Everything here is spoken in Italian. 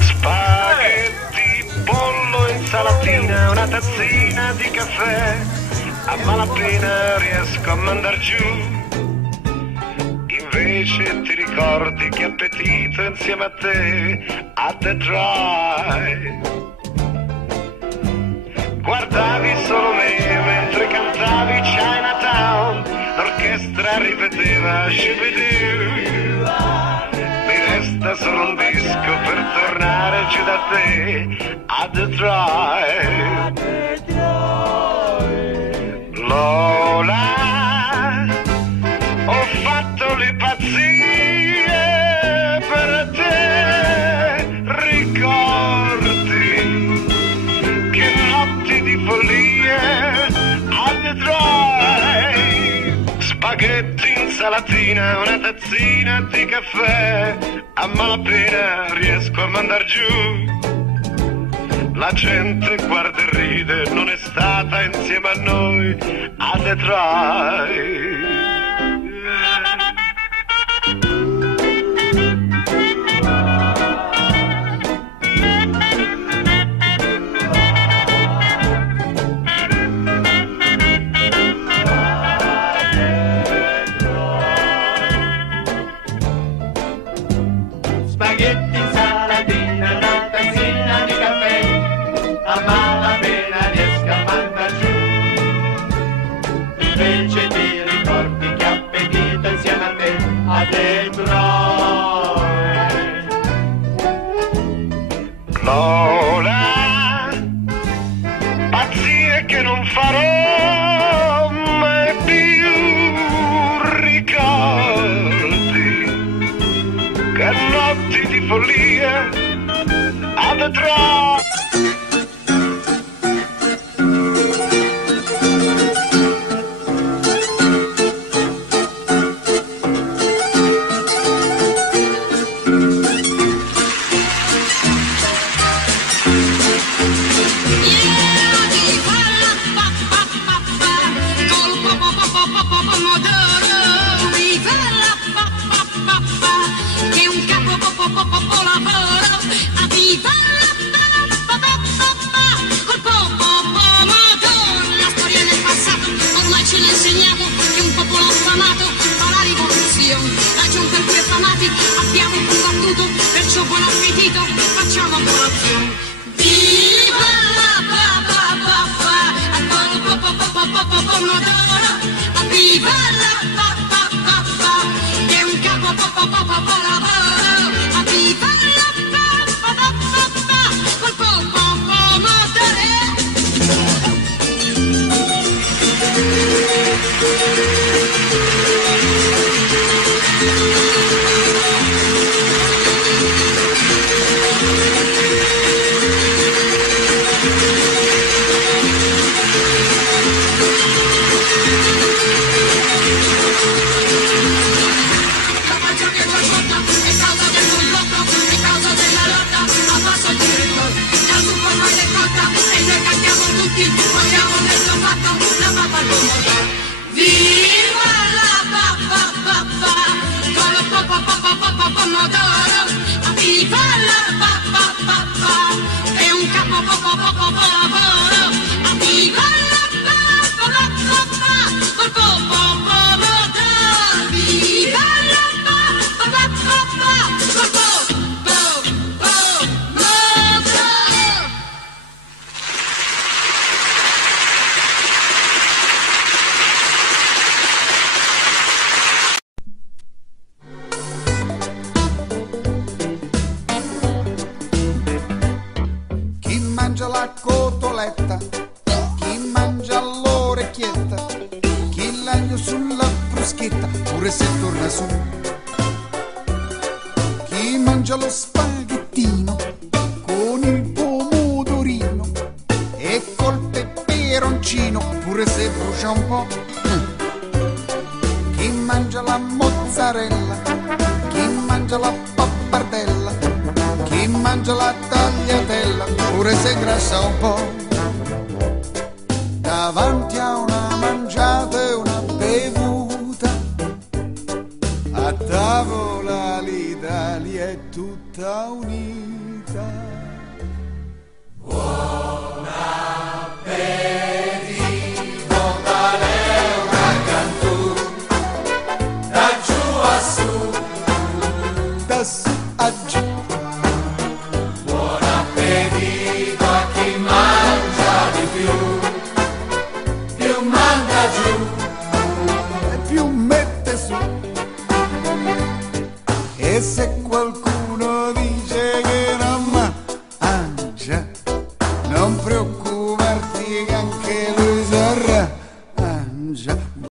Spaghetti, pollo, insalatina, una tazzina di caffè, a malapena riesco a mandar giù. Invece ti ricordi che appetito insieme a te a The Drive. Guardavi solo me mentre cantavi Chinatown, l'orchestra ripeteva Shoo-be-doo. Mi resta solo un disco per tornare giù da te a The Drive. Lola, ho fatto le pazzie per te, ricordi che notti di follie a The Drive. Spaghetti, insalatina, una tazzina di caffè, a malapena riesco a mandar giù. La gente guarda e ride, non è stata insieme a noi a The Drive. Spaghetti, insalatina, una tazzina di caffè, a malapena riesco a mandar giù. Invece ti ricordi che appetito insieme a te a The Drive. Lola, pazzie che non farò mai più, ricordi che notti di follia a The Drive. Abbiamo combattuto, perciò buon appetito, facciamo colazione. Viva la pomodoro, viva la che è un capo lavoro, viva la col pomodoro. Viva la pomodoro, viva la è un capo lavoro, viva la col pomodoro, viva la col la cotoletta, chi mangia l'orecchietta, chi l'aglio sulla bruschetta, pure se torna su. Chi mangia lo spaghettino con il pomodorino e col peperoncino, pure se brucia un po'. Chi mangia la mozzarella, chi mangia la pappardella, chi mangia la tagliatella, pure se grassa un po'. Davanti a una mangiata e una bevuta, a tavola l'idea l'Italia è tutta unita. Da su a giù, Buon appetito a chi mangia di più manda giù. e più mette su. E se qualcuno